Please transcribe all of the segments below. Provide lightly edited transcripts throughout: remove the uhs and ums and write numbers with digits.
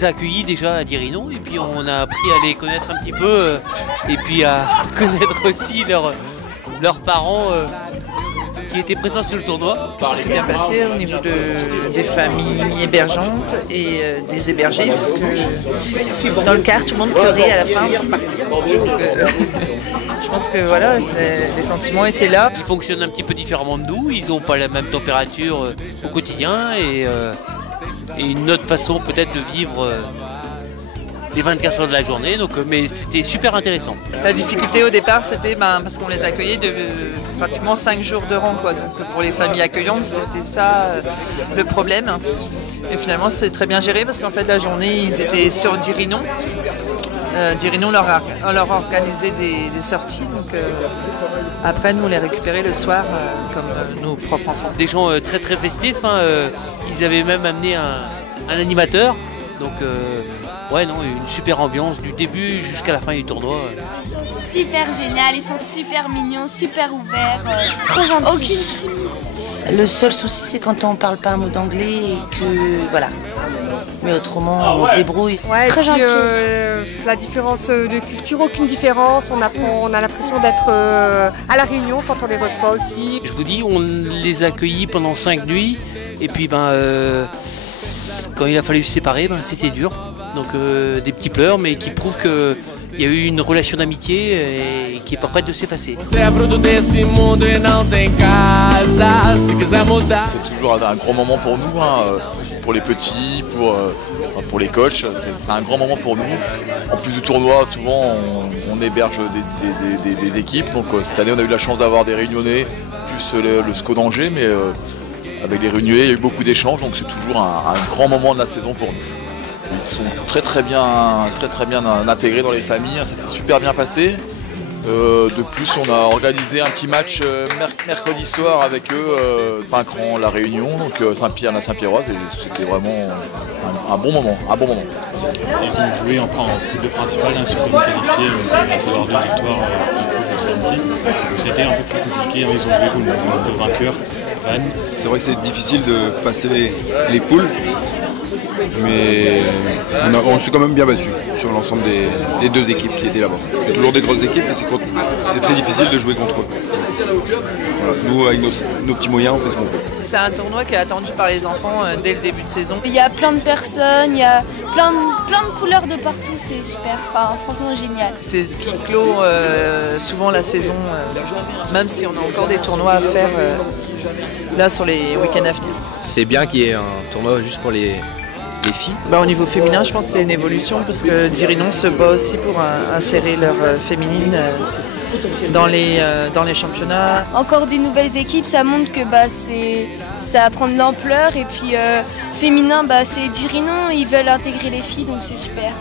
les a accueillis déjà à Dirinon et puis on a appris à les connaître un petit peu et puis à connaître aussi leurs parents qui étaient présents sur le tournoi. Ça s'est bien passé au niveau des familles hébergeantes et des hébergés, puisque dans le car, tout le monde pleurait à la fin pour partir. Je pense que voilà, les sentiments étaient là. Ils fonctionnent un petit peu différemment de nous, ils n'ont pas la même température au quotidien et une autre façon peut-être de vivre les 24 heures de la journée, donc, mais c'était super intéressant. La difficulté au départ, c'était parce qu'on les accueillait de pratiquement 5 jours de rang, quoi. Donc pour les familles accueillantes, c'était ça le problème. Et finalement, c'est très bien géré parce qu'en fait, la journée, ils étaient sur Dirinon. Dirinon leur a organisé des sorties, donc après, nous, on les récupérait le soir comme nos propres enfants. Des gens très très festifs, hein, ils avaient même amené un animateur, donc ouais, non, une super ambiance du début jusqu'à la fin du tournoi. Ils sont super géniaux, ils sont super mignons, super ouverts, trop gentils. Aucune timidité. Le seul souci, c'est quand on ne parle pas un mot d'anglais et que voilà. Mais autrement, on se débrouille. Ouais, très gentil. La différence de culture, aucune différence. On a l'impression d'être à la Réunion quand on les reçoit aussi. Je vous dis, on les a accueillis pendant 5 nuits et puis quand il a fallu se séparer, c'était dur. Donc des petits pleurs, mais qui prouvent qu'il y a eu une relation d'amitié et qui n'est pas prête de s'effacer. C'est toujours un grand moment pour nous, hein, pour les petits, pour les coachs. C'est un grand moment pour nous. En plus du tournoi, souvent on héberge des équipes. Donc cette année, on a eu la chance d'avoir des Réunionnais, plus le SCO d'Angers, mais avec les Réunionnais, il y a eu beaucoup d'échanges. Donc c'est toujours un grand moment de la saison pour nous. Ils sont très bien intégrés dans les familles, ça s'est super bien passé. De plus, on a organisé un petit match mercredi soir avec eux, Pincran, La Réunion, donc Saint-Pierre, la Saint-Pierroise, et c'était vraiment un bon moment. Ils ont joué en poule de principale, hein, sur comme qualifié grâce à leurs 2 victoires en poule de samedi. Donc c'était un peu plus compliqué, hein, ils ont joué comme le vainqueur, Vannes. C'est vrai que c'est difficile de passer les poules, mais on s'est quand même bien battu sur l'ensemble des 2 équipes qui étaient là-bas. Il y a toujours des grosses équipes et c'est très difficile de jouer contre eux. Voilà. Nous, avec nos petits moyens, on fait ce qu'on peut. C'est un tournoi qui est attendu par les enfants dès le début de saison. Il y a plein de personnes, il y a plein de couleurs de partout, c'est super, enfin, franchement génial. C'est ce qui clôt souvent la saison, même si on a encore des tournois à faire là sur les week-ends à venir. C'est bien qu'il y ait un tournoi juste pour les filles. Au niveau féminin, je pense que c'est une évolution parce que Dirinon se bat aussi pour insérer leur féminine dans les championnats. Encore des nouvelles équipes, ça montre que ça prend de l'ampleur et puis féminin, c'est Dirinon, ils veulent intégrer les filles donc c'est super.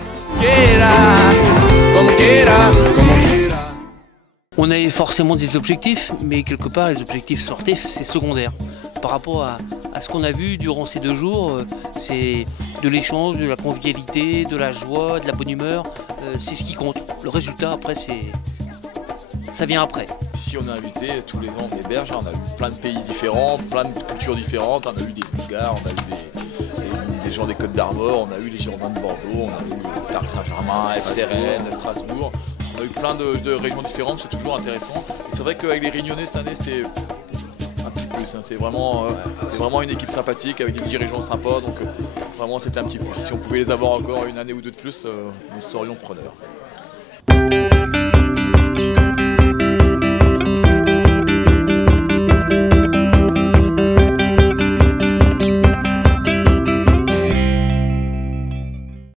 On avait forcément des objectifs, mais quelque part les objectifs sportifs c'est secondaire. Par rapport à ce qu'on a vu durant ces 2 jours, c'est de l'échange, de la convivialité, de la joie, de la bonne humeur, c'est ce qui compte. Le résultat après ça vient après. Ici on a invité, tous les ans on héberge, on a eu plein de pays différents, plein de cultures différentes, on a eu des Bulgares, on a eu des gens des Côtes d'Armor, on a eu les Girondins de Bordeaux, on a eu Paris Saint-Germain, FC Rennes, Strasbourg. On a eu plein de régions différentes, c'est toujours intéressant. Et c'est vrai qu'avec les Réunionnais cette année c'était un petit plus, hein. C'est vraiment une équipe sympathique avec des dirigeants sympas, donc vraiment c'était un petit plus. Si on pouvait les avoir encore une année ou 2 de plus, nous serions preneurs.